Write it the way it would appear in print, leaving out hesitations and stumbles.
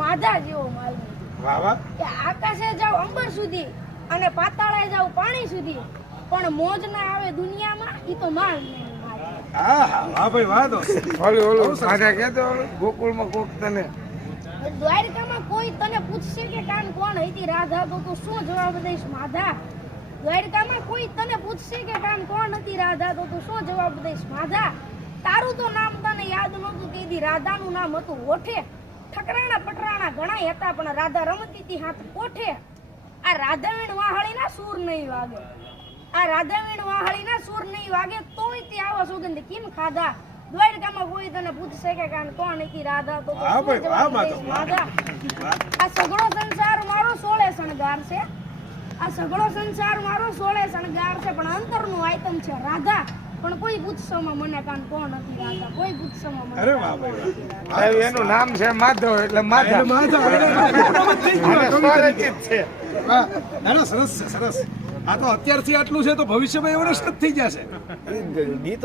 માધા જેવો માલ વાહ વાહ. કે આકાશે જાવ અંબર સુધી અને પાતાળે જાવ પાણી સુધી પણ મોજ ના આવે દુનિયામાં ઈ તો માલ નહીં માલ. હા હા વાહ ભાઈ વાહ તો ઓલું સાજા કહેતો ગોકુળમાં કોક તને દ્વારકામાં કોઈ તને પૂછશે કે કાન કોણ હતી રાધા તો તું શું જવાબ દઈશ માધા. દ્વારકામાં કોઈ તને પૂછશે કે કાન કોણ હતી રાધા તો તું શું જવાબ દઈશ માધા. તારું તો નામ તને યાદ નહોતું તેથી રાધાનું નામ હતું ઓઠે. ઠકરાણા પટરાણા ઘણાય હતા પણ રાધા રમતી હતી હાથ કોઠે. આ રાધાવીણ વાહળીના સૂર નહીં વાગે, આ રાધાવીણ વાહળીના સૂર નહીં વાગે તોય તે આવા સુગંધ કેમ ખાધા. દ્વારકામાં કોઈ તને પૂછશે કે કાન કોણ હતી રાધા તો વાહ ભાઈ, શું વાહ જવાબ બાતો, દઈશ માધા. આ સગળો સંસાર મારો 16 શણગાર છે, આ સગળો સંસાર મારો 16 શણગાર છે પણ અંતરનું આઈટમ છે રાધા. પણ કોઈ પૂછશોમાં મને કાન કોણ હતી રાધા, કોઈ પૂછશોમાં મને અરે કાન વાહ કોણ ભાઈ હતી રાધા. સાહેબ, એનું નામ છે માધવ એટલે માધવ એને માથા થઈ ગયો અને સ્વરચિત છે. વાહ. ના ના સરસ છે સરસ. આ તો અત્યારથી આટલું છે તો ભવિષ્યમાં એવરેસ્ટ જ થઈ જશે. ગીત